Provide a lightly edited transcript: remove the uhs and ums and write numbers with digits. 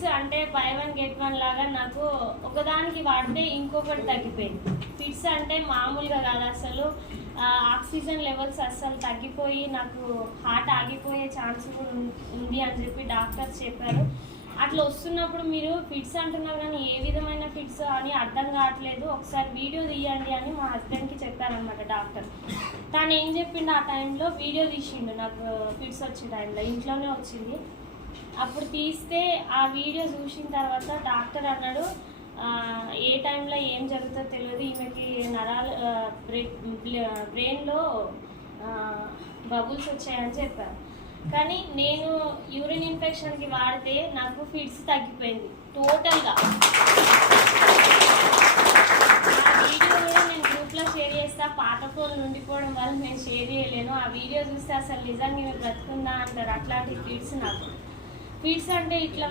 Fits అంటే by one get one లాగా నాకు ఒకదానికి వాడితే ఇంకొకటి తగ్గిపోయింది. ఫిట్స్ అంటే మామూలుగా కాదు అసలు, ఆక్సిజన్ లెవెల్స్ అస్సలు తగ్గిపోయి నాకు హార్ట్ ఆగిపోయే ఛాన్స్ కూడా ఉంది అని చెప్పి డాక్టర్స్ చెప్పారు. అట్లా వస్తున్నప్పుడు మీరు ఫిట్స్ అంటున్నారు కానీ ఏ విధమైన ఫిట్స్ అని అర్థం కావట్లేదు, ఒకసారి వీడియో తీయండి అని మా హస్బెండ్కి చెప్పారనమాట డాక్టర్. తను ఏం చెప్పిండు, ఆ టైంలో వీడియో తీసిండు నాకు ఫిట్స్ వచ్చే టైంలో, ఇంట్లోనే వచ్చింది. అప్పుడు తీస్తే ఆ వీడియో చూసిన తర్వాత డాక్టర్ అన్నాడు, ఏ టైంలో ఏం జరుగుతుందో తెలియదు, ఈమెకి నరాలు బ్రెయిన్లో బబుల్స్ వచ్చాయని చెప్పారు. కానీ నేను యూరిన్ ఇన్ఫెక్షన్కి వాడితే నాకు ఫిట్స్ తగ్గిపోయింది టోటల్గా. ఆ వీడియో కూడా నేను గ్రూప్లో షేర్ చేస్తా, పాత ఫోన్లు ఉండిపోవడం వల్ల నేను షేర్ చేయలేను. ఆ వీడియో చూస్తే అసలు నిజంగా బ్రతుకుందా అంటారు, అట్లాంటి ఫిట్స్ నాకు. ఫిట్స్ అంటే ఇట్లా